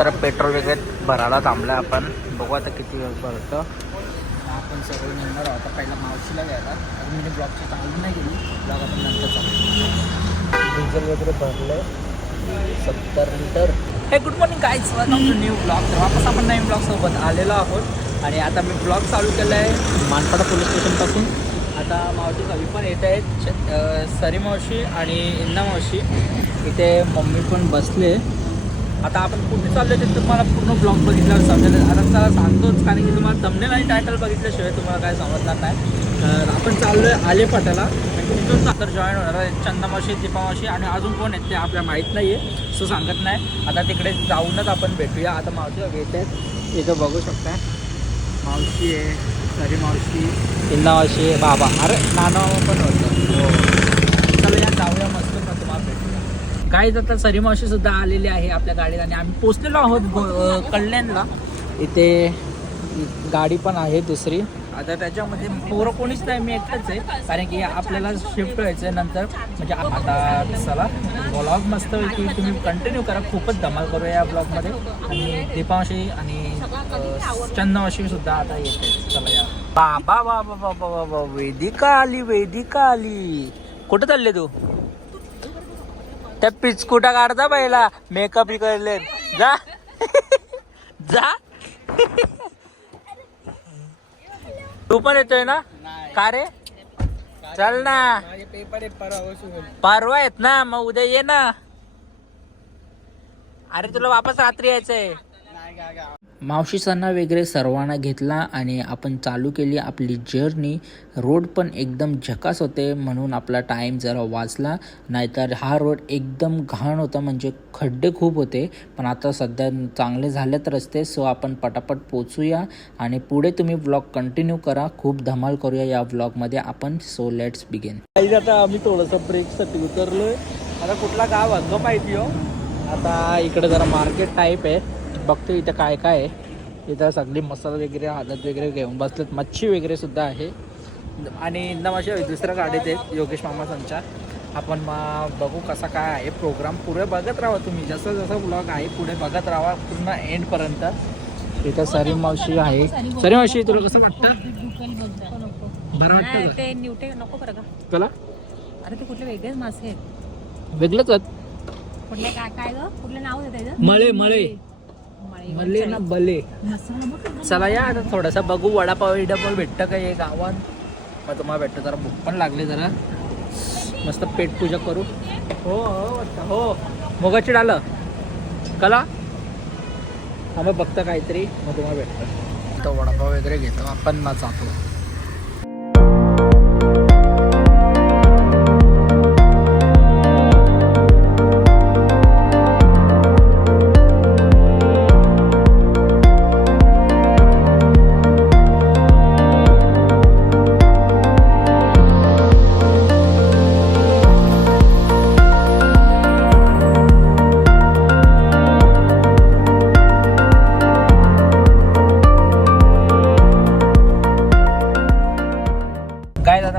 तर पेट्रोल वगैरे भरायला थांबलं आपण. बघू आता किती वेळ भरतं. आपण सगळे निघणार आहोत. आता पहिला मावशीला घ्यायला. अजून मी ब्लॉगची चालू नाही केली. ब्लॉग आपण नंतर चालू. डिझेल वगैरे भरलं 70 litre. Hey good morning guys, welcome to new blog. तर वापस आपण नवीन ब्लॉगसोबत आलेलो आहोत. आणि आता मी ब्लॉग चालू केला आहे मानपाडा पोलीस स्टेशनपासून. आता मावशी सगळी पण येत आहेत. सरी मावशी आणि इंदा मावशी. इथे मम्मी पण बसले. आता आपण कुठे चाललो ते तुम्हाला पूर्ण ब्लॉग बघितल्यावर समजेल. आता चला सांगतोच, कारण की तुम्हाला थंबनेल आणि टायटल बघितल्याशिवाय तुम्हाला काय समजणार नाही. तर आपण चाललो आहे आलेपाटाला. तिथून तर जॉईन होणार आहे चंदामावशी, दीपामावशी आणि अजून कोण आहेत ते आपल्याला माहीत नाही आहे, सो सांगत नाही. आता तिकडे जाऊनच आपण भेटूया. आता मावशी येत आहेत, इथं बघू शकता. मावशी आहे, सरी मावशी, इंदा मावशी आहे, बाबा, अरे नाना पण होतं. हो, चला या जाऊया मस्त ना, तुम्हाला भेटूया. काही आता सरी मावशी सुद्धा आलेली आहे आपल्या गाडीत आणि आम्ही पोचलेलो आहोत कल्याणला. इथे गाडी पण आहे दुसरी. आता त्याच्यामध्ये पोरं कोणीच नाही, मी एकटाच आहे, कारण की आपल्याला शिफ्ट व्हायचं आहे नंतर. म्हणजे आता चला ब्लॉग मस्त की तुम्ही कंटिन्यू करा. खूपच धमाल करूया या ब्लॉगमध्ये. आणि दीपावशी आणि चंदामावशी सुद्धा आता येते. चला या. बाबा बाबा बाबा बाबा, वेदिका आली, वेदिका आली. कुठं चालले तू? त्या पिचकुटा काढता पहिला, मेकअप करले. जा जा. तू पण येतोय ना? का रे? चल ना, पेपर परवा आहेत ना, मग उद्या ये ना. अरे तुला वापस रात्री यायचंय. मावशीसांना वगैरे सर्वांना घेतला आणि आपण चालू केली आपली जर्नी. रोड पण एकदम झकास होते, म्हणून आपला टाईम जरा वाचला. नाहीतर हा रोड एकदम घाण होता, म्हणजे खड्डे खूप होते. पण आता सध्या चांगले झालेत रस्ते, सो आपण पटापट पोचूया आणि पुढे तुम्ही ब्लॉग कंटिन्यू करा. खूप धमाल करूया या ब्लॉगमध्ये आपण. So let's begin. आता आम्ही थोडंसं ब्रेकसाठी उतरलोय. आता कुठला गाव असतो माहिती हो. आता इकडे जरा मार्केट टाईप आहे. बघतो इथं काय काय आहे. इथं सगळी मसाला वगैरे, हळद वगैरे घेऊन बसलेत. मच्छी वगैरे सुद्धा आहे. आणि इंदामाशी दुसऱ्या गाडीत आहेत योगेश मामा संचार. आपण बघू कसा काय आहे प्रोग्राम. पुढे बघत राहा तुम्ही, जसं जसं ब्लॉग आहे पुढे बघत राहा पूर्ण एंडपर्यंत. इथं सरी मावशी आहे. सरी मावशी, तुला कसं वाटतं? बरं वाटतं ते न्यूटे नको बरं का तुला? अरे ते कुठले वेगळेच मासे आहेत. वेगळंच आहेत. कुठले काय काय ग, कुठले नाव आहे त्याचं? मळे मळे मले ना बले. चला या आता थोडासा बघू वडापाव विडापाव भेटतं का हे गावात. मग तुम्हाला भेटतं. जरा भूक पण लागली, जरा मस्त पेट पूजा करू. हो हो हो, मुगाची डाल कला. हा मग बघता काहीतरी, मग तुम्हाला भेटतं. तो वडापाव वगैरे घेतो आपण ना, जातो.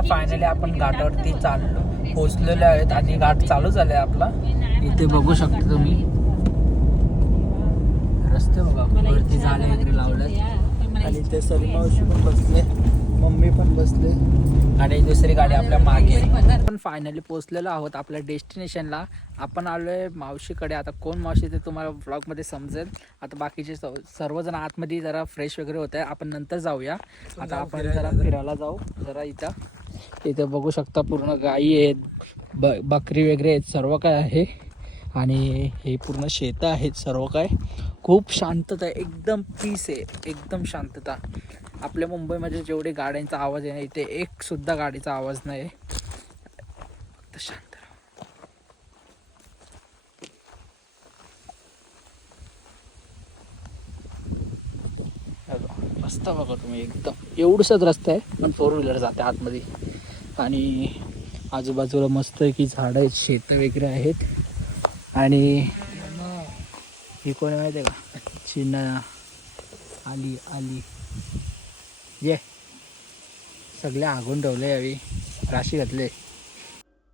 फायनली आपण घाटावरती पोहोचलेले आहेत आणि घाट चालू झालाय आपला. इथे बघू शकता तुम्ही रस्ते बघा, वरती झाले वगैरे लावल्यात. आणि ते सरी मावशी पण बसले, मम्मी पण बसले आणि दुसरी गाडी आपल्या मागे. आपण फायनली पोहोचलेलो आहोत आपल्या डेस्टिनेशनला. आपण आलोय मावशीकडे. आता कोण मावशी ते तुम्हाला ब्लॉगमध्ये समजेल. आता बाकीचे सर्वजण आतमध्ये जरा फ्रेश वगैरे होत आहे, आपण नंतर जाऊया. आता आपण जरा फिरायला जाऊ. जरा इथं बघू शकता पूर्ण गायी आहेत, बकरी वगैरे आहेत, सर्व काय आहे. आणि हे पूर्ण शेतं आहेत सर्व काय. खूप शांतता आहे, एकदम पीस आहे, एकदम शांतता. आपल्या मुंबईमध्ये जेवढे गाड्यांचा आवाज आहे ना, इथे एक सुद्धा गाडीचा आवाज नाही. फक्त शांत. मस्त बघा तुम्ही, एकदम एवढंच रस्ता आहे पण 4 व्हीलर जाते आतमध्ये. आणि आजूबाजूला मस्त की झाडं आहेत, शेतं वगैरे आहेत. आणि ही कोणी माहिती आहे का? चिन्ह आली आली ये सगळे आगून ठेवले. यावी राशी घातले.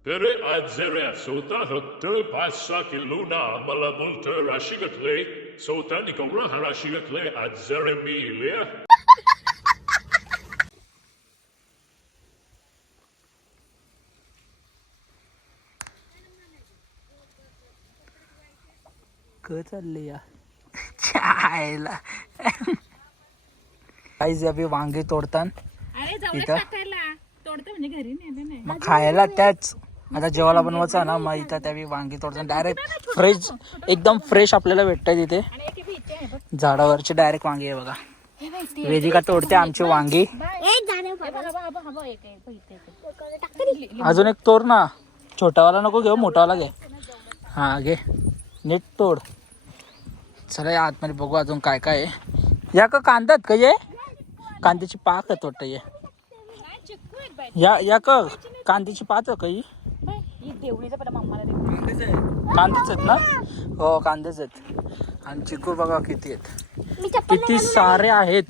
Pere azzere sota hotte passa che luna malabulte rashigatle Soltando com Harashira Clay at Zeremilia. क चालले या चायला काहीच अभि वांगे तोडतात अरे जाऊ इथं टाकायला तोडतो म्हणजे घरी नेलं नाही मग खायला त्याच आता जेवायला बनवायचं ना मग इथं त्यावेळी वांगी तोडतात डायरेक्ट फ्रेश एकदम फ्रेश आपल्याला भेटतात तिथे आणि एक इथे इथे आहे बघ झाडावरची डायरेक्ट वांगी आहे बघा हे बघ इथे वेदिका तोडते आमची वांगी अजून एक तोड ना छोटावाला नको घेऊ मोठावाला घे हा घे नीट तोड चला या आतमध्ये बघू अजून काय काय आहे या का कांद्यात का ये कांद्याची पाक आहे तोट ये या का कांद्याची पात का ही देवणीचा पहिला मम्माला कांदेच आहेत ना हो कांदेच आहेत आणि चिकू बघा किती आहेत किती सारे आहेत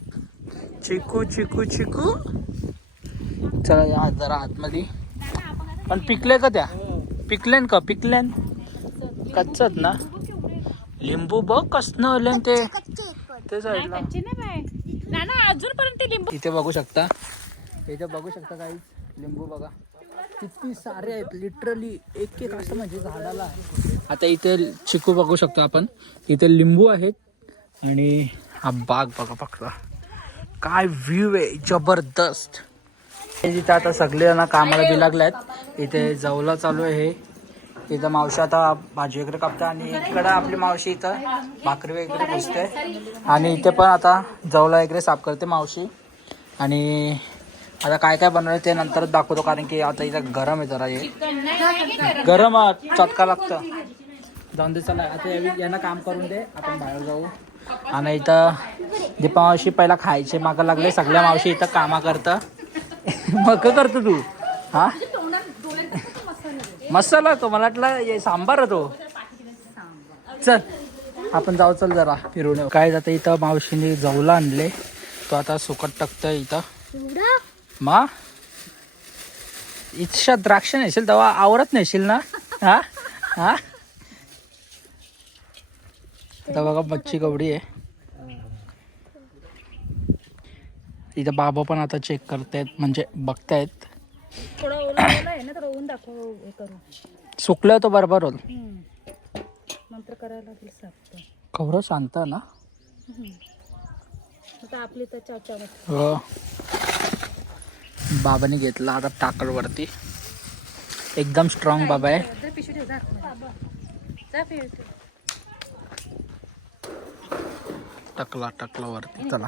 चिकू चिकू चिकू चला या जरा आतमध्ये पण पिकले का त्या पिकलेन का पिकलेन कच्चत ना लिंबू बघ कसं आलं ते साईडला अजूनपर्यंत लिंबू इथे बघू शकता इथे बघू शकता काही लिंबू बघा किती सारे आहेत लिटरली एक एक असं म्हणजे झाडाला आहे. आता इथे चिकू बघू शकतो आपण इथे लिंबू आहेत आणि हा बाग बघा फक्त काय व्ह्यू आहे जबरदस्त जिथे आता सगळे ना कामाला बी लागल्यात इथे जवला चालू आहे हे इथं मावशी आता भाजी वगैरे कापते आणि इकडं आपली मावशी इथं भाकरी वगैरे पुसते आणि इथे पण आता जवला वगैरे साफ करते मावशी आणि आता काय काय बनवलं ते नंतर दाखवतो कारण की आता इथं गरम आहे जरा हे गरम चटका लागतं जाऊन दे चला आता यांना काम करून दे आपण बाहेर जाऊ आणि इथं दीपा मावशी पहिला खायचे मागं लागले सगळ्या मावशी इथं कामा करतं मग करतो तू हा मसाला तो मला वाटलं सांबार तो चल आपण जाऊ चल जरा फिरून काय जातं इथं मावशीने जवला आणले तो आता सुकट टाकतोय इथं मा इच्छा द्राक्ष नेशील तेव्हा आवरत नेशील ना हा हा आता बघा मच्छी कवडी आहे इथं बाबा पण आता चेक करतायत म्हणजे बघतायत थोडं ओला आहे ना थोडं ऊन दाखव हे करू सुकलं तो बरोबर होल नंतर करायला लागेल साफ खबर सांगता ना आता आपली तर चाचा हो बाबाने घेतला आता टाकल वरती एकदम स्ट्रॉंग बाबा आहे पिशवी ठेव जा फिर टकला वरती चला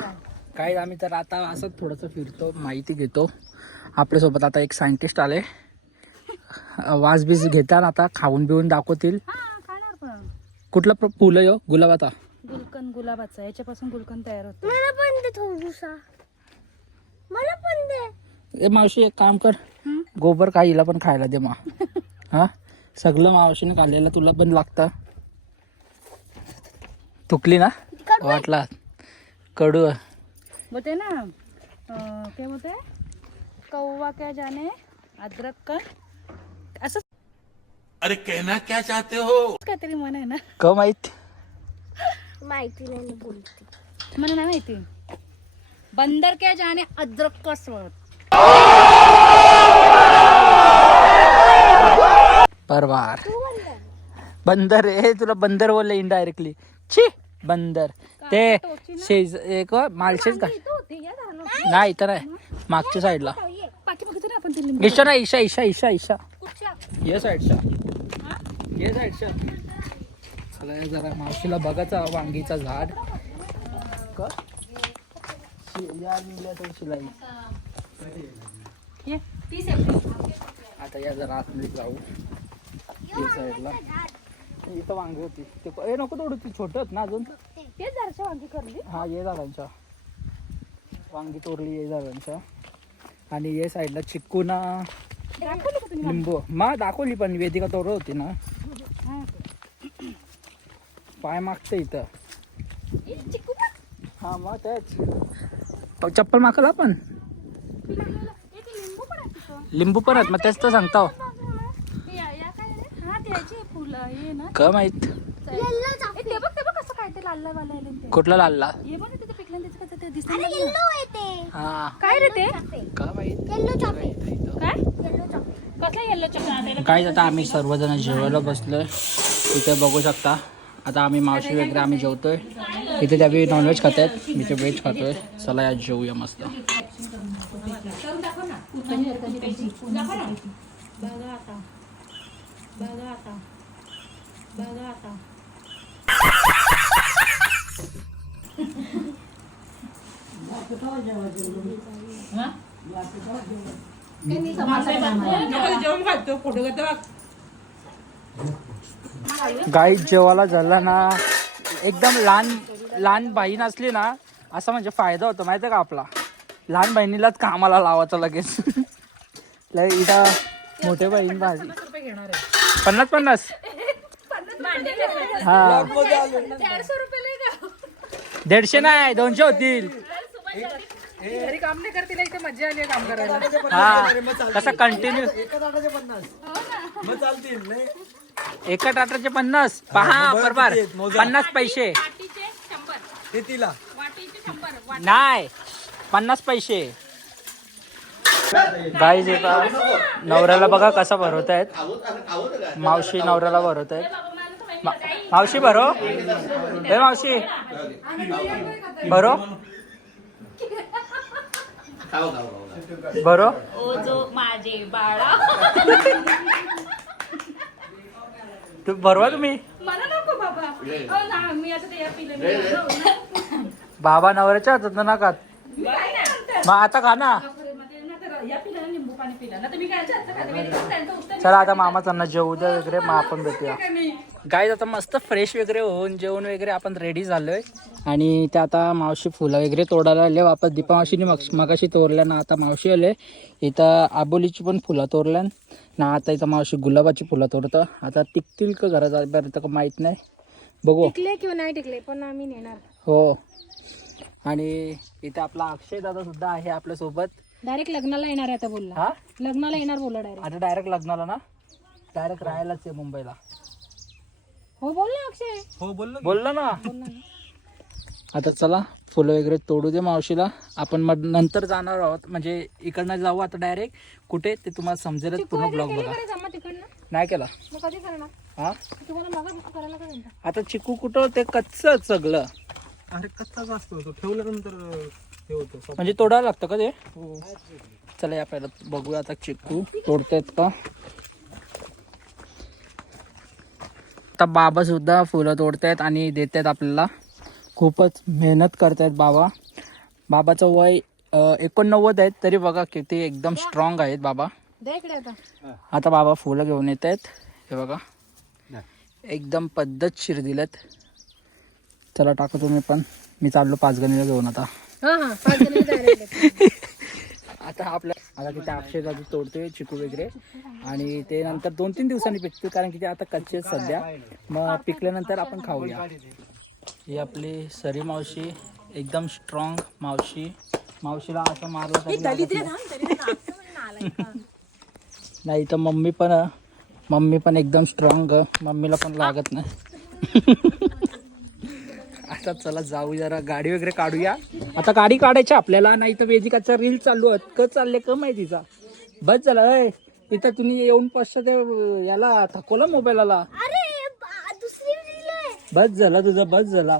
काय आम्ही तर आता असंच थोडंसं फिरतो माहिती घेतो आपल्यासोबत आता एक सायंटिस्ट आले वास बीस घेतात आता खाऊन बिऊन दाखवतील खाणार पण कुठला फुल आहे गुलाबाचा गुलकंद गुलाबाचा याच्यापासून गुलकंद तयार होतो मला पण दे थोडूसा मला पण दे ए मावशी एक काम कर गोबर काहीला पण खायला दे मा हा सगळं मावशीने खाल्लेलं तुला पण लागतं तुकली ना वाटला कडू बोलते ना काय बोलते कौवा क्या जाने अदरक का असं अरे कहना क्या चाहते हो काहीतरी मन आहे ना क माहित माहिती नाही बोलते मला नाही माहिती बंदर क्या जाने अदरक का स्वाद परवार बंदर आहे तुला बंदर बोलले इनडायरेक्टली छी बंदर ते शेज एक मालशेज का नाही तर आहे मागच्या साईडला बाकी बघतो ना आपण ते लिंबू ईशा ना ईशा ईशा ईशा ईशा कुठच्या ये साईडच्या ये साईडच्या चला या जरा मावशीला बघायचा वांगीचा झाड शिलाई ये आता या जरा आतमध्ये जाऊ या साईडला इथं वांगी होती ते ए नको तोडू ती छोट होत ना अजून तेच जराशा वांगी करली हा ये झाडांच्या वांगी तोडली ये झाडांच्या आणि ये साईडला चिक्कू ना दाखवलं का तुम्ही लिंबू मा दाखवली पण वेदिका तोड होती ना पाय मागतं इथं चिकू हा मग तेच चप्पल मागला पण लिंबू पण आहे तिथं. लिंबू पण आहेत मग तेच तर सांगता या काय रे? हा त्याची फुलं हे ना का माहित ते बघ कसं काय ते लाल वाला आले ते. कुठला लालला? ये बघ ना तिथे पिकलं त्याचं कसं ते दिसतं अरे ना. येल्लो आहे ते. हा काय रे ते? का माहित? Yellow chocolate. काय? Yellow chocolate. कसलं येल्लो चॉकलेट? काय आता आम्ही सर्वजण जेवायला बसलोय. इथे बघू शकता. आता आम्ही मावशी वगैरे आम्ही जेवतोय. इथे त्या बी नॉनव्हेज खात आहेत, मी ते व्हेज खातोय. चला या जेवूया मस्त. गाई जेवायला झाला ना, एकदम लहान बहीण असली ना असा म्हणजे फायदा होतो माहिती आहे का आपला. लहान बहिणीलाच कामाला लावायचं लगेच. इथं मोठे बहीण भाजी 50 हा 150 नाही 200 होतील. काम नाही करतील इथे मजा आली काम करायला. हा कसं कंटिन्यू एका टाटाचे 50 पहा बरोबर 50 पैसे नाही 50 पैसे. गाईज एका नवऱ्याला बघा कसा भरवत आहेत. मावशी नवऱ्याला भरवत आहेत. मावशी भरो हे मावशी भरो भरो ओ जो माझे बाळा. तू भरवा तुम्ही. मला नको बाबा. ना मी आता ते या पिलं. बाबा नवऱ्याच्या हातात नका मग आता खा ना. या पिला लिंबू पाणी पिला ना तुम्ही काय खाते. चला आता मामा त्यांना जेवू द्या वगैरे मग आपण भेटूया. गाईज आता मस्त फ्रेश वगैरे होऊन जेवण वगैरे आपण रेडी झालोय. आणि ते आता मावशी फुलं वगैरे तोडायला आले वापस. दीपा मावशीने मगाशी तोडल्या ना, आता मावशी आले. इथं आबोलीची पण फुलं तोडल्या ना, आता इथं मावशी गुलाबाची फुलं तोडतं. आता टिकतील का घरात बरं तर माहीत नाही, बघू. टिकले किंवा नाही टिकले पण आम्ही नेणार. हो. आणि इथे आपला अक्षय दादा सुद्धा आहे आपल्या सोबत. डायरेक्ट लग्नाला येणार आहे आता बोलला. हा लग्नाला येणार बोलला डायरेक्ट. आता डायरेक्ट लग्नाला ना, डायरेक्ट राहायलाच आहे मुंबईला. हो बोल ना अक्षय. हो बोललो ना. आता चला फुलं वगैरे तोडू दे मावशीला. आपण मग नंतर जाणार आहोत, म्हणजे इकडनं जाऊ आता डायरेक्ट कुठे ते तुम्हाला समजेलच. पूर्ण ब्लॉग बघा. नाही केला मग कधी करणार? हा तुम्हाला मग करायला काय म्हणता? आता चिकू कुठं ते कच्च सगळं. अरे कच्चाच असतो तो, ठेवल्यानंतर हे होतं. म्हणजे तोडायला लागतं का ते. चला या पहिला बघूया आता चिकू तोडतायत का. आता बाबा सुद्धा फुलं तोडतायत आणि देतात आपल्याला. खूपच मेहनत करतायत बाबा. बाबाचं वय 89 आहेत तरी बघा किती एकदम स्ट्रॉंग आहेत बाबा. दे इकडे आता. आता बाबा फुलं घेऊन येत आहेत. हे बघा एकदम पद्धतशीर दिलेत. चला टाका तुम्ही पण. मी चाललो पाचगणीला घेऊन आता. आता आता तिथे अक्षय दादू तोडतोय चिकू वगैरे. आणि ते नंतर 2-3 दिवसांनी पिकतील, कारण की ते आता कच्चे आहेत सध्या. मग पिकल्यानंतर आपण खाऊया. ही आपली सरी मावशी एकदम स्ट्रॉंग मावशी. मावशीला असं मारलं तरी लागत नाही. नाही तर मम्मी पण एकदम स्ट्रॉंग. मम्मीला पण लागत नाही. आता चला जाऊ जरा गाडी वगैरे काढूया. आता गाडी काढायची आपल्याला, नाही तर वेदिकाचा रील चालू आहेत क चालले क माहितीचा. बस झाला इथं तुम्ही येऊन पाचशे ते याला थकवला मोबाईलला. दुसरी reel आहे. बस झाला तुझं, बस झाला.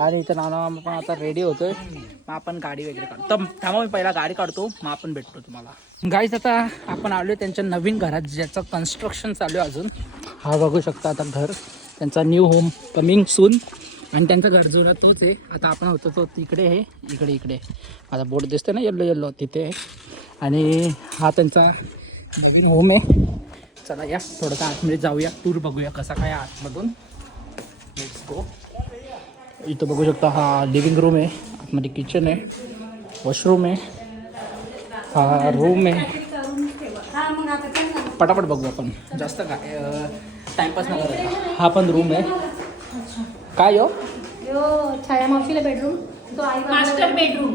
आणि इथं नाना मामा पण आता रेडी होतोय. मग आपण गाडी वगैरे काढतो. तर थांबा मी पहिला गाडी काढतो, मग आपण भेटतो तुम्हाला. गाईज आता आपण आलोय त्यांच्या नवीन घरात, ज्याचं कन्स्ट्रक्शन चालू आहे अजून. हा बघू शकता आता घर त्यांचा, न्यू होम कमिंग सून. आणि त्यांचं घर जुना तोच आहे. आता आपण होतो तो तिकडे आहे, इकडे आता बोर्ड दिसते ना येल्लो तिथे आहे. आणि हा त्यांचा नवीन होम आहे. चला या थोडंसं आतमध्ये जाऊया, टूर बघूया कसा काय आतमधून. Let's go. इथं बघू शकता हा लिव्हिंग रूम आहे. आतमध्ये किचन आहे, वॉशरूम आहे, हा रूम आहे. पटापट बघू आपण, जास्त काय टाइमपास नाही करायचा. हा पण रूम आहे. काय हो छाया मावशीला बेडरूम. तो आई मास्टर बेडरूम.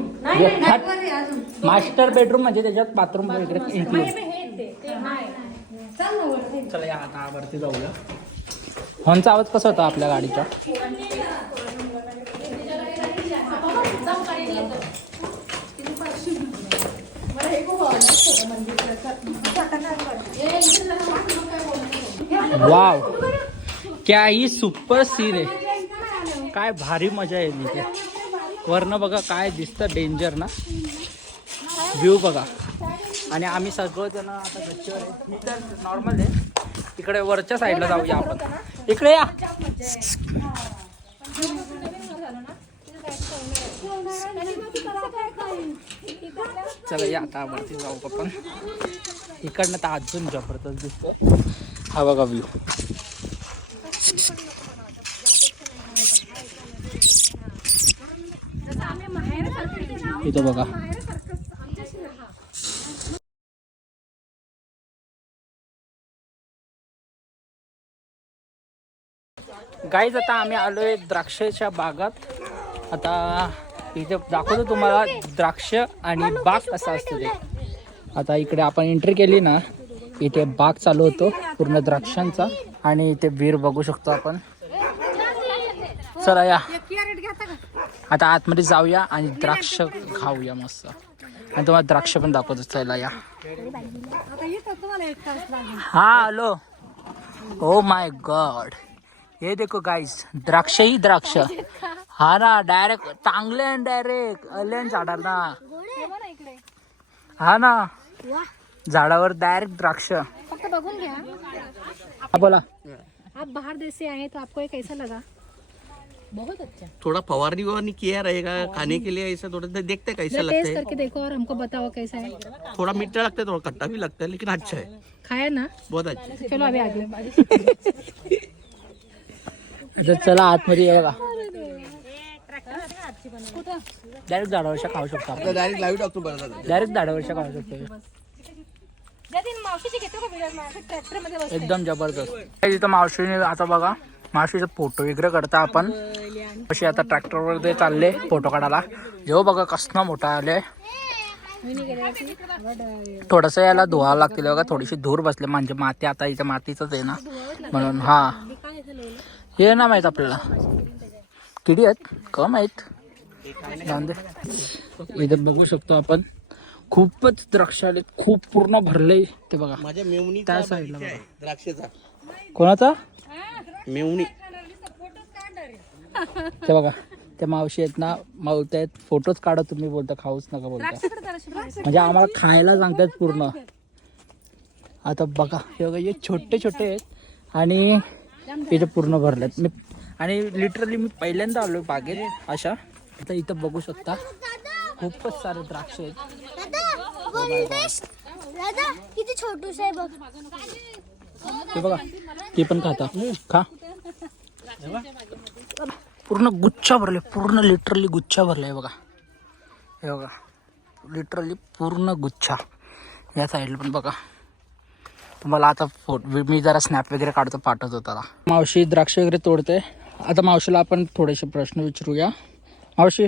मास्टर बेडरूम म्हणजे त्याच्यात बाथरूम वगैरे इन्क्लूड. चला या आता वरती जाऊया. हॉर्नचा आवाज कसा होता आपल्या गाडीचा. वाव, क्या ही सुपर सीन आहे. काय भारी मजा येईल इथे. वरनं बघा काय दिसतं, डेंजर ना व्ह्यू बघा. आणि आम्ही सगळं आता गच्चीवर आहे. मी तर नॉर्मल आहे. इकडे वरच्या साईडला जाऊया आपण. इकडे या. चला या आता वरती जाऊ आपण. इकडनं तर अजून जबरदस्त दिसतो. हा बघा व्ह्यू. इथं बघा. गाईज आता आम्ही आलोय द्राक्षाच्या बागात. आता इथे दाखवतो तुम्हाला द्राक्ष आणि बाग कसा असतो ते. आता इकडे आपण एंट्री केली ना, इथे बाग चालू होतो पूर्ण द्राक्षांचा. आणि इथे विहीर बघू शकतो आपण. चला या आता आतमध्ये जाऊया आणि द्राक्ष खाऊया मस्त. आणि तुम्हाला द्राक्ष पण दाखवतो. चला या. हा हॅलो. ओ माय गॉड, हे देखो गाईज, द्राक्ष ही द्राक्ष. हा ना, डायरेक्ट चांगले डायरेक्ट अलेन झाडावर ना. हा ना, झाडावर डायरेक्ट द्राक्ष. फक्त बघून घ्या. हा बोला. आप बाहर देश से आए तो आपको ये कैसा लगा? बहुत अच्छा. थोड़ा फवारनी ववारनी किया रहेगा खाने के लिए, ऐसा थोड़ा देखते हैं कैसा लगता टेस्ट है. करके देखो और हमको बताओ कैसा है. थोड़ा मीठा लगता है, थोड़ा खट्टा भी लगता है, लेकिन अच्छा है, खाया ना? बहुत अच्छा. चलो अभी आगे. चला आतमध्ये बघा. डायरेक्ट झाडावरच्या खाऊ शकतो आपण. डायरेक्ट लाईव्ह टाकतो बरं. डायरेक्ट झाडावरच्या खाऊ शकतो. एकदम जबरदस्त. तिथं मावशीने आता बघा, मावशीचा फोटो वगैरे काढता आपण. अशी आता ट्रॅक्टरवर ते चालले फोटो काढायला. जेव्हा बघा कसना मोठा आले. थोडस याला धुवावं लागतील बघा. थोडीशी धूर बसले म्हणजे माती. आता इथं मातीच आहे ना म्हणून. हा हे ना माहित आपल्याला किती आहेत का माहित. इथे बघू शकतो आपण खूपच द्राक्ष आले. खूप पूर्ण भरले ते बघा. माझ्या मेवणी त्या साईडला द्राक्षाचा. कोणाचा मेवणी ते बघा. त्या मावशी आहेत ना, मावत आहेत. फोटोच काढा तुम्ही, बोलता खाऊच नका बोलता. म्हणजे आम्हाला खायला सांगतात पूर्ण. आता बघा हे बघा, हे छोटे छोटे आहेत आणि इथे पूर्ण भरलेत. मी आणि लिटरली मी पहिल्यांदा आलो बागेत अशा. आता इथं बघू शकता खूपच सारे द्राक्ष आहेत. दादा किती छोटूस आहे बघ. ते बघा, ते पण खाता. खा. पूर्ण गुच्छा भरले. पूर्ण लिटरली गुच्छा भरलाय बघा. हे बघा, लिटरली पूर्ण गुच्छा. या साईडला पण बघा. तुम्हाला आता मी जरा स्नॅप वगैरे काढतो, पाठवतो त्याला. मावशी द्राक्ष वगैरे तोडते. आता मावशीला आपण थोडेसे प्रश्न विचारूया. मावशी,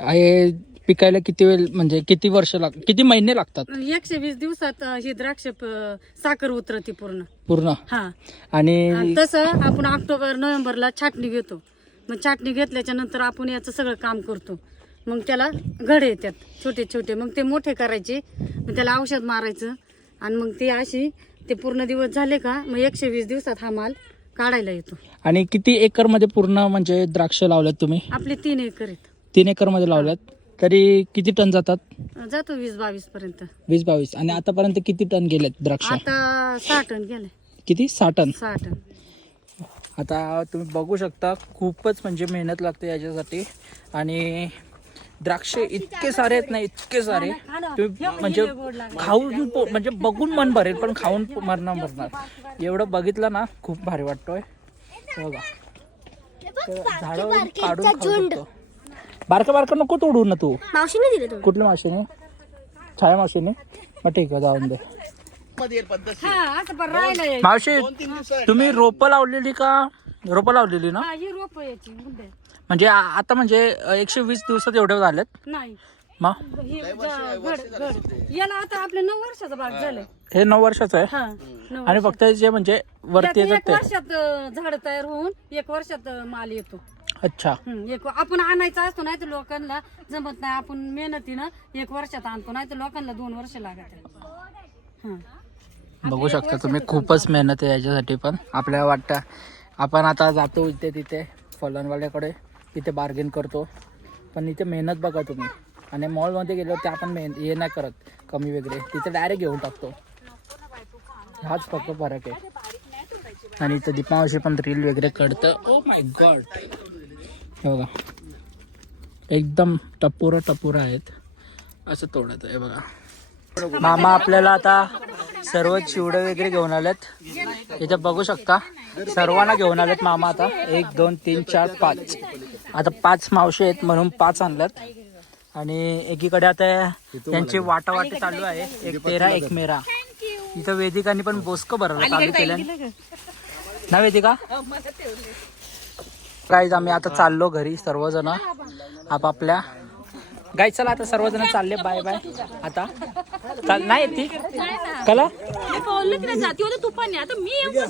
हे पिकायला किती वेळ म्हणजे किती वर्ष किती महिने लागतात? 120 दिवसात ही द्राक्ष साखर उतरते पूर्ण. पूर्ण. हा. आणि तसं आपण ऑक्टोबर नोव्हेंबरला छाटणी घेतो. मग छाटणी घेतल्याच्या नंतर आपण याचं सगळं काम करतो. मग त्याला घडे येतात छोटे छोटे. मग ते मोठे करायचे, मग त्याला औषध मारायचं. आणि मग ते अशी ते पूर्ण दिवस झाले का मग 120 दिवसात हा माल काढायला येतो. आणि किती एकर मध्ये पूर्ण म्हणजे द्राक्ष लावल्यात तुम्ही? आपले 3 एकर आहेत. 3 एकर मध्ये लावल्यात. तरी किती टन जातात? जातो 20-22 पर्यंत. 20-22. आणि आतापर्यंत किती टन गेलेत द्राक्ष? आता 6 टन गेले. किती? 6 टन. 6 टन. आता तुम्ही बघू शकता खूपच म्हणजे मेहनत लागते याच्यासाठी. आणि द्राक्ष इतके सारे आहेत ना, इतके सारे. तुम्ही म्हणजे खाऊन म्हणजे बघून मन भरेल, पण खाऊन मरणार. एवढं बघितलं ना खूप भारी वाटतोय. बघा झाडावर काढून खाऊ शकतो. बारका नको तोडू ना तू. मावशीने दिले तुम्ही? कुठल्या मावशीने? छाया मावशीने. मग ठीक आहे, जाऊन दे. मावशी, तुम्ही रोपं लावलेली का? रोपं लावलेली ना? ही रोप याची मुद्दे म्हणजे आता म्हणजे 120 दिवसात एवढे झालेत नाही. मग हे घड याला आता आपले 9 वर्षाचा भाग झाले. हे 9 वर्षाचं आहे. हा 9 आणि फक्त जे म्हणजे वरती यात येतात 1 वर्षात झाड तयार होऊन 1 वर्षात माल येतो. अच्छा. एक आपण आणायचा असतो नाही तर लोकांना जमत नाही. आपण मेहनतीनं 1 वर्षात आणतो नाही तर लोकांना 2 वर्ष लागत. बघू शकता तुम्ही खूपच मेहनत आहे याच्यासाठी. पण आपल्याला वाटतं आपण आता जातो इथे तिथे फलनवाल्याकडे, तिथे बार्गेन करतो, पण इथे मेहनत बघा तुम्ही. आणि मॉलमध्ये गेलो ते आपण हे नाही करत कमी वगैरे, तिथे डायरेक्ट घेऊन टाकतो. हाच फक्त फरक आहे. आणि इथं दीपावशी पण रील वगैरे काढतं. ओ माय गॉड, हे बघा एकदम टपोरा आहेत. असं तोडत आहे बघा. मामा आपल्याला आता सर्व चिवडे वगैरे घेऊन आलेत. इथे बघू शकता सर्वांना घेऊन आलेत मामा आता. 1 2 3 4 5 आता 5 मावशी आहेत म्हणून 5 आणल्यात. आणि एकीकडे आता त्यांची वाटावाटी चालू आहे. 1 तेरा 1 मेरा. इथं वेदिकांनी पण बोसकं भरायला चालू केलं ना वेदिका. गाईज आम्ही आता चाललो घरी सर्वजण आपापल्या. गाई चला आता सर्वजण चालले. Bye bye. आता चाल नाही ती कला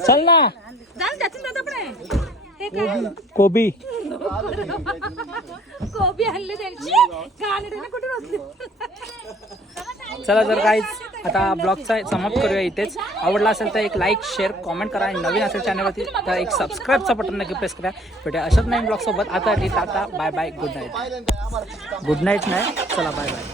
चल ना. कोबी आणले त्यांची चला तर गाईज आता ब्लॉगचा समाप्त करूया इथेच. आवडला असेल तर एक लाईक शेअर कॉमेंट करा. आणि नवीन असेल चॅनलवरती तर एक सबस्क्राईबचा बटन नक्की प्रेस करा. भेटूया अशाच नवीन ब्लॉग सोबत. आता tata bye bye. Good night. Good night नाही चला बाय बाय.